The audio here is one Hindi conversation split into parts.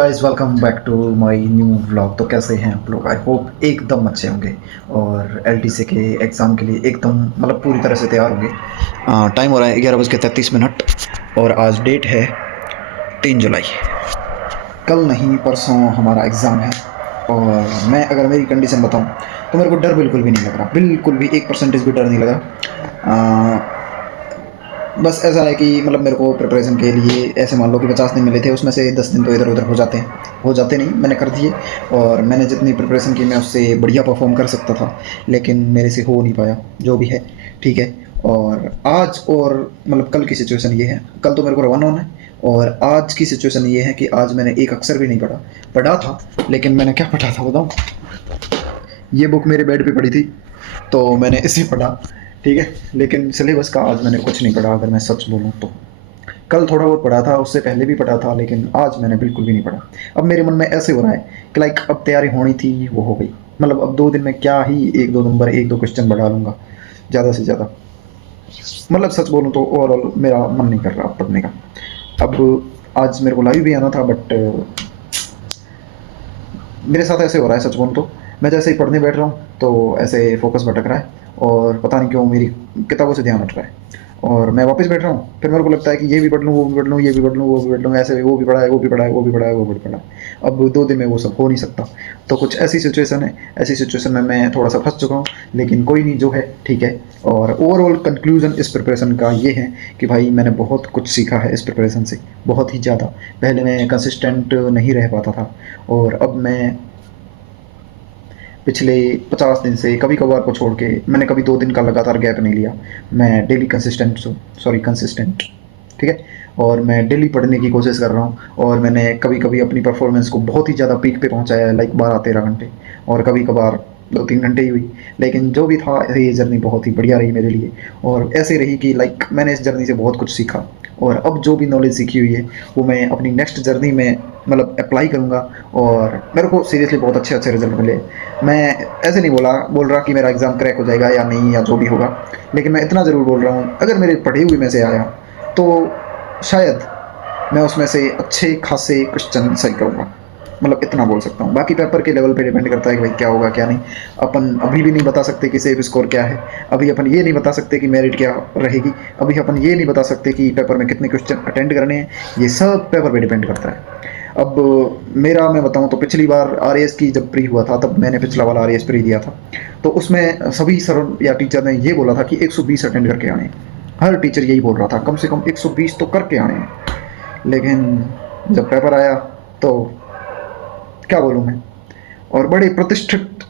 Guys welcome back to my new vlog. तो कैसे हैं आप लोग? आई होप एकदम अच्छे होंगे और एलटीसी के एग्ज़ाम के लिए एकदम पूरी तरह से तैयार होंगे। टाइम हो रहा है 11:33 और आज डेट है 3 जुलाई। कल नहीं परसों हमारा एग्ज़ाम है और मैं अगर मेरी कंडीशन बताऊं तो मेरे को डर बिल्कुल भी नहीं लग रहा, बिल्कुल भी 1% भी डर नहीं लग रहा। बस ऐसा है कि मेरे को प्रिपरेशन के लिए ऐसे मान लो कि 50 दिन मिले थे, उसमें से 10 दिन तो इधर उधर हो जाते हैं, हो जाते नहीं, मैंने कर दिए। और मैंने जितनी प्रिपरेशन की मैं उससे बढ़िया परफॉर्म कर सकता था, लेकिन मेरे से हो नहीं पाया, जो भी है ठीक है। और आज और कल की सिचुएशन ये है, कल तो मेरे को रवाना होना है। और आज की सिचुएशन ये है कि आज मैंने एक अक्षर भी नहीं पढ़ा, पढ़ा था लेकिन मैंने क्या पढ़ा था बताऊँ? ये बुक मेरे बेड पे पड़ी थी तो मैंने इसे पढ़ा, ठीक है। लेकिन सिलेबस का आज मैंने कुछ नहीं पढ़ा, अगर मैं सच बोलूँ तो। कल थोड़ा बहुत पढ़ा था, उससे पहले भी पढ़ा था, लेकिन आज मैंने बिल्कुल भी नहीं पढ़ा। अब मेरे मन में ऐसे हो रहा है कि अब तैयारी होनी थी वो हो गई। अब 2 दिन में क्या ही एक दो नंबर, एक दो क्वेश्चन बढ़ा लूँगा ज़्यादा से ज़्यादा। सच बोलूँ तो ओवरऑल मेरा मन नहीं कर रहा पढ़ने का। अब आज मेरे को लाइव भी आना था, बट मेरे साथ ऐसे हो रहा है सच बोलूँ तो, मैं जैसे ही पढ़ने बैठ रहा हूँ तो ऐसे फोकस भटक रहा है और पता नहीं क्यों मेरी किताबों से ध्यान हट रहा है। और मैं वापस बैठ रहा हूँ, फिर मेरे को लगता है कि ये भी पढ़ लूँ, वो भी पढ़ लूँ, ये भी पढ़ लूँ, वो भी पढ़ लूँ, ऐसे वो भी पढ़ा है, वो भी पढ़ा है, वो भी पढ़ा है, वो भी पढ़ा है। अब 2 दिन में वो सब हो नहीं सकता। तो कुछ ऐसी सिचुएशन है, ऐसी सिचुएशन में मैं थोड़ा सा फंस चुका हूँ, लेकिन कोई नहीं, जो है ठीक है। और ओवरऑल कंक्लूजन इस प्रिपरेशन का ये है कि भाई मैंने बहुत कुछ सीखा है इस प्रिपरेशन से, बहुत ही ज़्यादा। पहले मैं कंसिस्टेंट नहीं रह पाता था और अब मैं पिछले 50 दिन से कभी कभार को छोड़ के मैंने कभी 2 दिन का लगातार गैप नहीं लिया। मैं डेली कंसिस्टेंट, ठीक है। और मैं डेली पढ़ने की कोशिश कर रहा हूँ और मैंने कभी कभी अपनी परफॉर्मेंस को बहुत ही ज़्यादा पीक पे पहुँचाया है, लाइक 12-13 घंटे, और कभी कभार 2-3 घंटे ही हुई। लेकिन जो भी था, ये जर्नी बहुत ही बढ़िया रही मेरे लिए और ऐसे रही कि मैंने इस जर्नी से बहुत कुछ सीखा। और अब जो भी नॉलेज सीखी हुई है वो मैं अपनी नेक्स्ट जर्नी में अप्लाई करूँगा और मेरे को सीरियसली बहुत अच्छे अच्छे रिजल्ट मिले। मैं ऐसे नहीं बोल रहा कि मेरा एग्ज़ाम क्रैक हो जाएगा या नहीं, या जो भी होगा, लेकिन मैं इतना ज़रूर बोल रहा हूँ, अगर मेरे पढ़ी हुई में से आया तो शायद मैं उसमें से अच्छे खासे क्वेश्चन सही करूँगा। इतना बोल सकता हूँ। बाकी पेपर के लेवल पे डिपेंड करता है कि भाई क्या होगा क्या नहीं। अपन अभी भी नहीं बता सकते कि सेफ स्कोर क्या है, अभी अपन ये नहीं बता सकते कि मेरिट क्या रहेगी, अभी अपन ये नहीं बता सकते कि पेपर में कितने क्वेश्चन अटेंड करने हैं। ये सब पेपर पे डिपेंड करता है। अब मेरा मैं बताऊँ तो पिछली बार आरएएस की जब प्री हुआ था, तब मैंने पिछला वाला आरएएस प्री दिया था, तो उसमें सभी सर या टीचर ने ये बोला था कि 120 अटेंड करके आने हैं। हर टीचर यही बोल रहा था, कम से कम 120 तो करके आने हैं। लेकिन जब पेपर आया तो क्या बोलूँ मैं। और बड़े प्रतिष्ठित,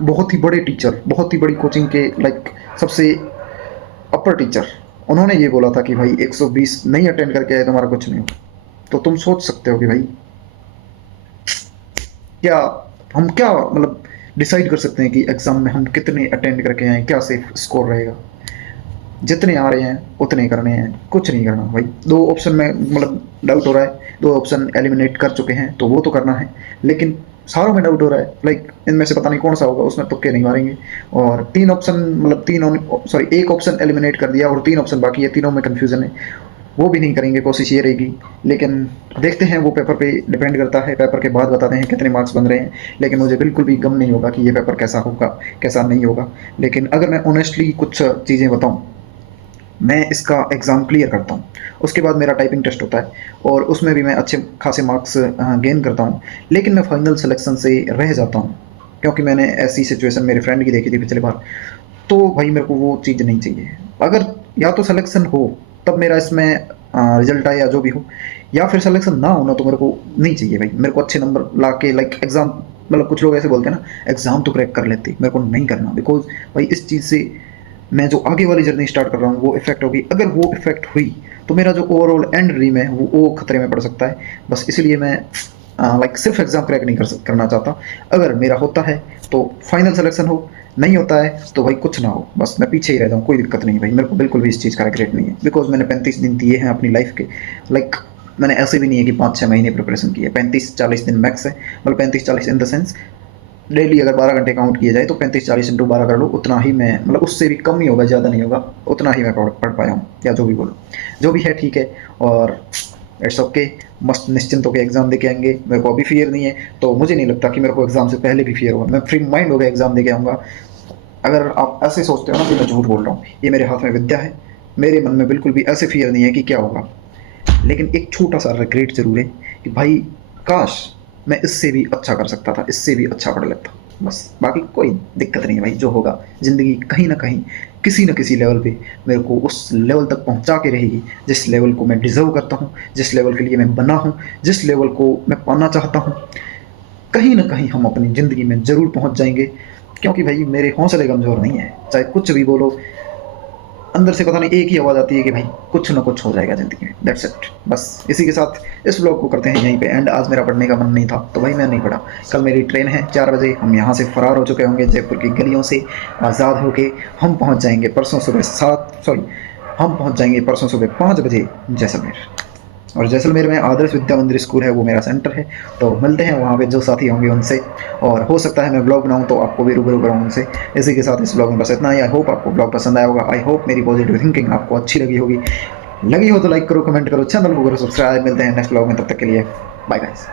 बहुत ही बड़े टीचर, बहुत ही बड़ी कोचिंग के, सबसे अपर टीचर, उन्होंने ये बोला था कि भाई 120 नहीं अटेंड करके आए तुम्हारा कुछ नहीं होगा। तो तुम सोच सकते हो कि भाई क्या हम क्या डिसाइड कर सकते हैं कि एग्ज़ाम में हम कितने अटेंड करके आए, क्या सेफ स्कोर रहेगा। जितने आ रहे हैं उतने करने हैं, कुछ नहीं करना भाई। 2 ऑप्शन में डाउट हो रहा है, 2 ऑप्शन एलिमिनेट कर चुके हैं तो वो तो करना है, लेकिन सारों में डाउट हो रहा है, इनमें से पता नहीं कौन सा होगा, उसमें तुक्के नहीं मारेंगे। और 3 ऑप्शन, एक ऑप्शन एलिमिनेट कर दिया और 3 ऑप्शन बाकी है, तीनों में कन्फ्यूज़न है, वो भी नहीं करेंगे, कोशिश ये रहेगी। लेकिन देखते हैं, वो पेपर पे डिपेंड करता है, पेपर के बाद बताते हैं कितने मार्क्स बन रहे हैं। लेकिन मुझे बिल्कुल भी गम नहीं होगा कि ये पेपर कैसा होगा, कैसा नहीं होगा। लेकिन अगर मैं ऑनेस्टली कुछ चीज़ें बताऊँ, मैं इसका एग्ज़ाम क्लियर करता हूँ, उसके बाद मेरा टाइपिंग टेस्ट होता है और उसमें भी मैं अच्छे खासे मार्क्स गेन करता हूँ, लेकिन मैं फाइनल सिलेक्शन से रह जाता हूँ, क्योंकि मैंने ऐसी सिचुएशन मेरे फ्रेंड की देखी थी पिछले बार। तो भाई मेरे को वो चीज़ नहीं चाहिए। अगर या तो सिलेक्शन हो तब मेरा इसमें रिजल्ट आए या जो भी हो, या फिर सिलेक्शन ना होना तो मेरे को नहीं चाहिए भाई। मेरे को अच्छे नंबर ला के, एग्ज़ाम, कुछ लोग ऐसे बोलते हैं ना, एग्ज़ाम तो क्रैक कर लेते, मेरे को नहीं करना, बिकॉज भाई इस चीज़ से मैं जो आगे वाली जर्नी स्टार्ट कर रहा हूँ वो इफेक्ट होगी। अगर वो इफेक्ट हुई तो मेरा जो ओवरऑल एंड ड्रीम है वो खतरे में पड़ सकता है। बस इसलिए मैं सिर्फ एग्ज़ाम क्रैक नहीं करना चाहता। अगर मेरा होता है तो फाइनल सिलेक्शन हो, नहीं होता है तो भाई कुछ ना हो, बस मैं पीछे ही रह जाऊँ, कोई दिक्कत नहीं भाई। मेरे को बिल्कुल भी इस चीज़ का रिग्रेट नहीं है, बिकॉज मैंने 35 दिन दिए हैं अपनी लाइफ के। मैंने ऐसे भी नहीं है कि 5-6 महीने प्रिपरेशन की है, 35-40 दिन मैक्स है। 35-40 इन द सेंस, डेली अगर 12 घंटे काउंट किए जाए तो 35-40 × 12 कर लो, उतना ही मैं, उससे भी कम ही होगा, ज़्यादा नहीं होगा, उतना ही मैं पढ़ पाया हूँ, या जो भी बोलो, जो भी है ठीक है। और इट्स ओके, मस्त निश्चिंत होकर एग्ज़ाम दे के आएंगे। मेरे को अभी फियर नहीं है, तो मुझे नहीं लगता कि मेरे को एग्ज़ाम से पहले भी फियर होगा। मैं फ्री माइंड होकर एग्ज़ाम दे के आऊँगा। अगर आप ऐसे सोचते हो ना कि मैं झूठ बोल रहा हूँ, ये मेरे हाथ में विद्या है, मेरे मन में बिल्कुल भी ऐसे फियर नहीं है कि क्या होगा। लेकिन एक छोटा सा रिग्रेट ज़रूर है कि भाई काश मैं इससे भी अच्छा कर सकता था, इससे भी अच्छा पढ़ लेता। बस बाकी कोई दिक्कत नहीं है भाई, जो होगा ज़िंदगी कहीं न कहीं, किसी न किसी लेवल पे मेरे को उस लेवल तक पहुँचा के रहेगी, जिस लेवल को मैं डिज़र्व करता हूँ, जिस लेवल के लिए मैं बना हूँ, जिस लेवल को मैं पाना चाहता हूँ। कहीं न कहीं हम अपनी ज़िंदगी में ज़रूर पहुँच जाएँगे, क्योंकि भाई मेरे हौसले कमज़ोर नहीं हैं। चाहे कुछ भी बोलो, अंदर से पता नहीं एक ही आवाज़ आती है कि भाई कुछ ना कुछ हो जाएगा ज़िंदगी में, दैट्स इट। बस इसी के साथ इस व्लॉग को करते हैं यहीं पे एंड। आज मेरा पढ़ने का मन नहीं था, तो भाई मैं नहीं पढ़ा। कल मेरी ट्रेन है 4 बजे, हम यहाँ से फ़रार हो चुके होंगे जयपुर की गलियों से, आज़ाद होके हम पहुँच जाएँगे परसों सुबह 7 सॉरी हम पहुँच जाएँगे परसों सुबह 5 बजे जैसलमेर। और जैसलमेर में आदर्श विद्या मंदिर स्कूल है, वो मेरा सेंटर है। तो मिलते हैं वहाँ पे जो साथी होंगे उनसे, और हो सकता है मैं ब्लॉग बनाऊँ तो आपको भी रूबरू कराऊँ उनसे। इसी के साथ इस ब्लॉग में बस इतना ही। आई होप आपको ब्लॉग पसंद आया होगा। आई होप मेरी पॉजिटिव थिंकिंग आपको अच्छी लगी होगी। लगी हो तो लाइक करो, कमेंट करो, चैनल को करो सब्सक्राइब। मिलते हैं नेक्स्ट ब्लॉग में, तब तक के लिए बाय गाइस।